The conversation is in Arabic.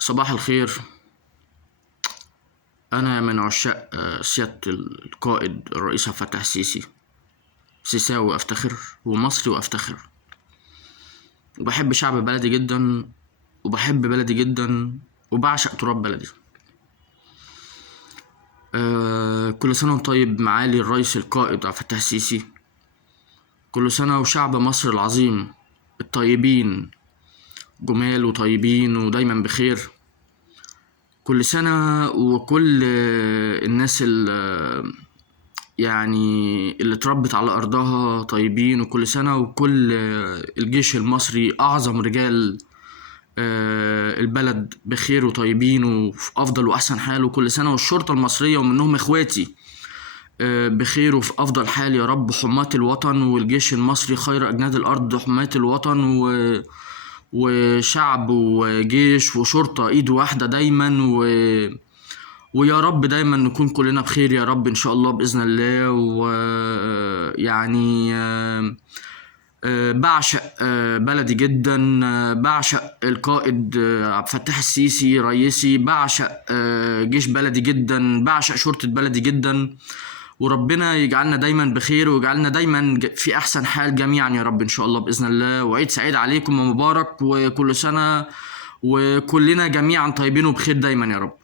صباح الخير. أنا من عشاق سيادة القائد الرئيس عبد الفتاح السيسي. سيساوي أفتخر ومصري وأفتخر، وبحب شعب بلدي جدا وبحب بلدي جدا وبعشق تراب بلدي. كل سنة وأنت طيب معالي الرئيس القائد عبد الفتاح السيسي. كل سنة وشعب مصر العظيم الطيبين جمال وطيبين ودايما بخير. كل سنة وكل الناس اللي اتربت على أرضها طيبين، وكل سنة وكل الجيش المصري أعظم رجال البلد بخير وطيبين وفي أفضل وأحسن حال. وكل سنة والشرطة المصرية ومنهم إخواتي بخير وفي أفضل حال يا رب. حماة الوطن والجيش المصري خير أجناد الأرض، حماة الوطن وشعب وجيش وشرطة إيد واحدة دايما ويا رب دايما نكون كلنا بخير يا رب إن شاء الله بإذن الله. ويعني بعشق بلدي جدا، بعشق القائد عبد الفتاح السيسي رئيسي، بعشق جيش بلدي جدا، بعشق شرطة بلدي جدا. وربنا يجعلنا دايما بخير ويجعلنا دايما في أحسن حال جميعا يا رب إن شاء الله بإذن الله. وعيد سعيد عليكم ومبارك، وكل سنة وكلنا جميعا طيبين وبخير دايما يا رب.